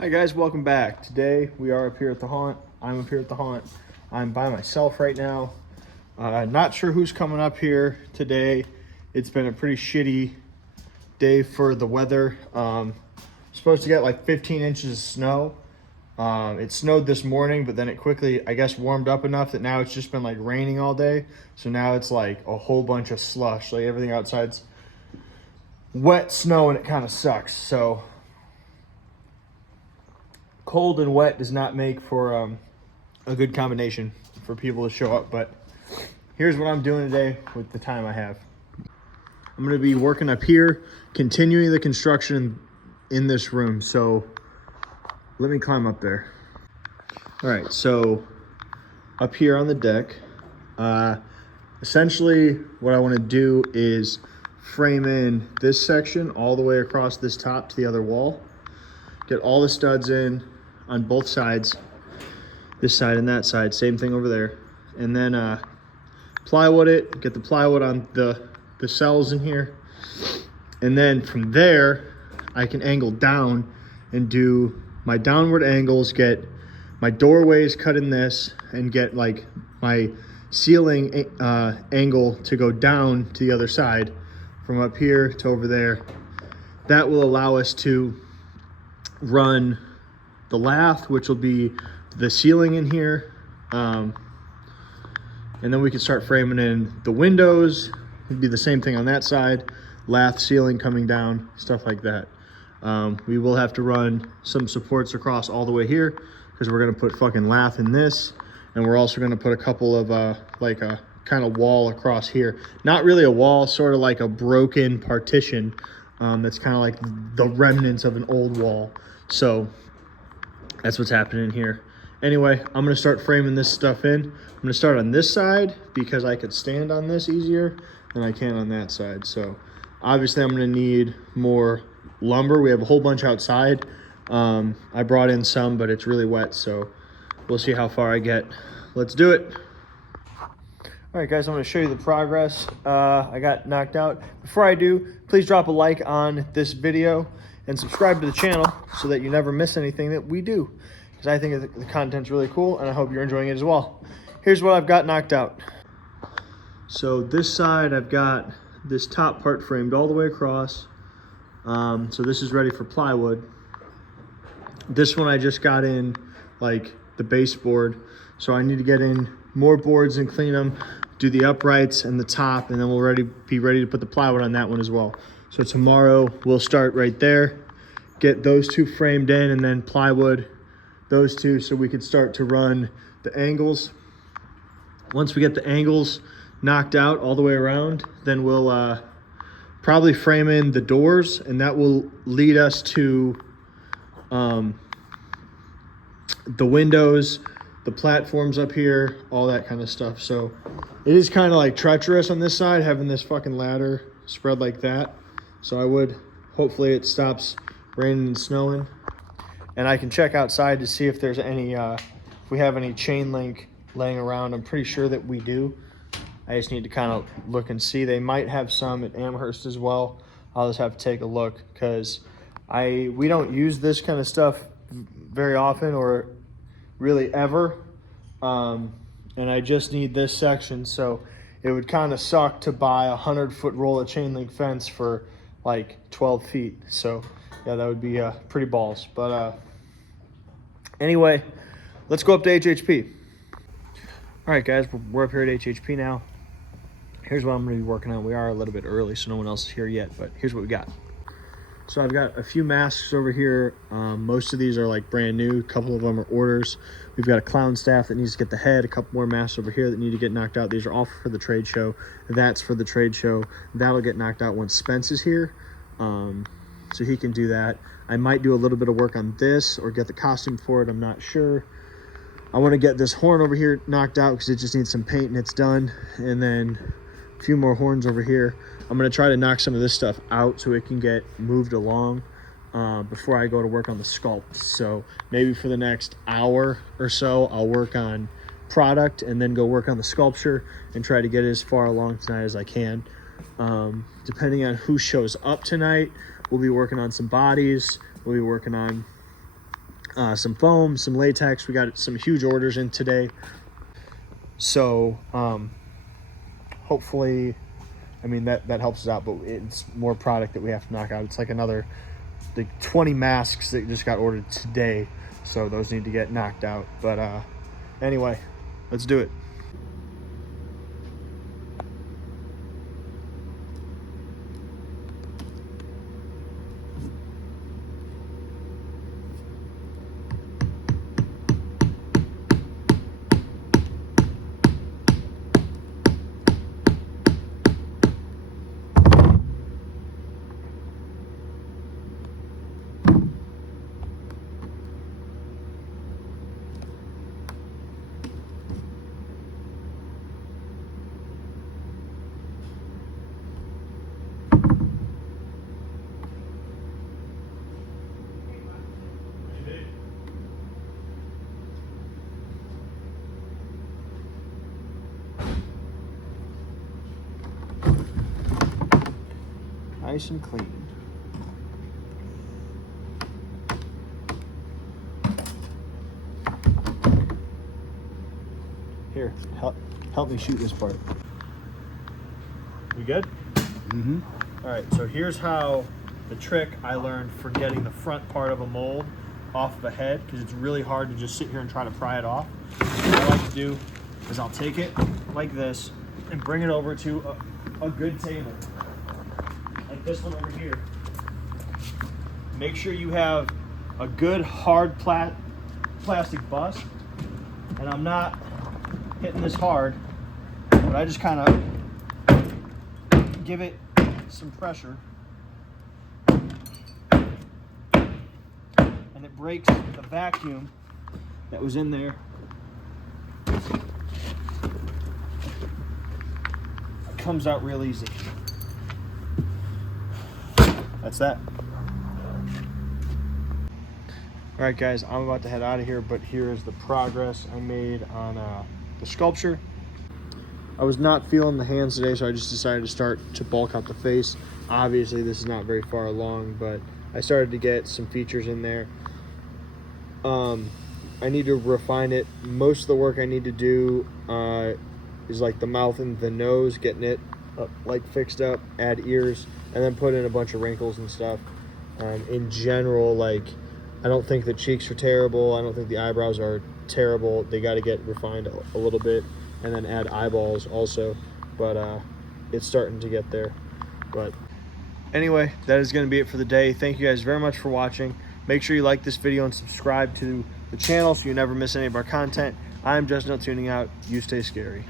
Hi guys, welcome back. Today we are up here at the haunt. I'm up here at the haunt. I'm by myself right now. Not sure who's coming up here today. It's been a pretty shitty day for the weather. Supposed to get like 15 inches of snow. It snowed this morning, but then it quickly, I guess, warmed up enough that now it's just been like raining all day. So now it's like a whole bunch of slush. Like everything outside's wet snow and it kind of sucks. So cold and wet does not make for a good combination for people to show up, but here's what I'm doing today with the time I have. I'm going to be working up here, continuing the construction in this room. So let me climb up there. All right, so up here on the deck, essentially what I want to do is frame in this section all the way across this top to the other wall, get all the studs in on both sides, this side and that side, same thing over there, and then plywood it, get the plywood on the cells in here, and then from there I can angle down and do my downward angles, get my doorways cut in this, and get like my ceiling angle to go down to the other side from up here to over there. That will allow us to run the lath, which will be the ceiling in here, and then we can start framing in the windows. It'd be the same thing on that side, lath, ceiling coming down, stuff like that. We will have to run some supports across all the way here because we're going to put fucking lath in this, and we're also going to put a couple of like a kind of wall across here. Not really a wall, sort of like a broken partition that's kind of like the remnants of an old wall. So that's what's happening here. Anyway, I'm going to start framing this stuff in. I'm going to start on this side because I could stand on this easier than I can on that side. So obviously I'm going to need more lumber. We have a whole bunch outside. I brought in some, but it's really wet, so we'll see how far I get. Let's do it. All right, guys, I'm going to show you the progress. I got knocked out. Before I do, please drop a like on this video and subscribe to the channel so that you never miss anything that we do, because I think the content's really cool and I hope you're enjoying it as well. Here's what I've got knocked out. So this side, I've got this top part framed all the way across. So this is ready for plywood. This one I just got in like the baseboard, so I need to get in more boards and clean them, do the uprights and the top, and then we'll be ready to put the plywood on that one as well. So tomorrow we'll start right there, get those two framed in, and then plywood those two so we could start to run the angles. Once we get the angles knocked out all the way around, then we'll probably frame in the doors, and that will lead us to the windows, the platforms up here, all that kind of stuff. So it is kind of like treacherous on this side having this fucking ladder spread like that. So hopefully it stops raining and snowing, and I can check outside to see if there's any if we have any chain link laying around. I'm pretty sure that we do. I just need to kind of look and see. They might have some at Amherst as well. I'll just have to take a look because we don't use this kind of stuff very often or really ever. And I just need this section, so it would kind of suck to buy a 100-foot roll of chain link fence for like 12 feet. So yeah, that would be pretty balls. But anyway, let's go up to HHP. All right, guys, we're up here at HHP now. Here's what I'm going to be working on. We are a little bit early, so no one else is here yet, but here's what we got. So I've got a few masks over here. Most of these are like brand new. A couple of them are orders. We've got a clown staff that needs to get the head. A couple more masks over here that need to get knocked out. These are all for the trade show. That's for the trade show. That'll get knocked out once Spence is here. So he can do that. I might do a little bit of work on this or get the costume for it. I'm not sure. I want to get this horn over here knocked out because it just needs some paint and it's done. And then a few more horns over here. I'm going to try to knock some of this stuff out so it can get moved along before I go to work on the sculpt. So maybe for the next hour or so, I'll work on product and then go work on the sculpture and try to get it as far along tonight as I can. Depending on who shows up tonight, we'll be working on some bodies. We'll be working on some foam, some latex. We got some huge orders in today. So hopefully, I mean, that helps us out, but it's more product that we have to knock out. It's like another 20 masks that just got ordered today. So those need to get knocked out. But anyway, let's do it. Nice and clean. Here, help me shoot this part. We good? Mm-hmm. All right, so here's how the trick I learned for getting the front part of a mold off of a head, because it's really hard to just sit here and try to pry it off. What I like to do is I'll take it like this and bring it over to a good table. Like this one over here. Make sure you have a good hard plastic bust. And I'm not hitting this hard, but I just kind of give it some pressure. And it breaks the vacuum that was in there. It comes out real easy. That's that. All right, guys, I'm about to head out of here, but here's the progress I made on the sculpture. I was not feeling the hands today, so I just decided to start to bulk out the face. Obviously, this is not very far along, but I started to get some features in there. I need to refine it. Most of the work I need to do is like the mouth and the nose, getting it like fixed up, add ears, and then put in a bunch of wrinkles and stuff. In general, like, I don't think the cheeks are terrible. I don't think the eyebrows are terrible. They got to get refined a little bit, and then add eyeballs also. But it's starting to get there. But anyway, that is going to be it for the day. Thank you guys very much for watching. Make sure you like this video and subscribe to the channel so you never miss any of our content. I'm just not tuning out. You stay scary.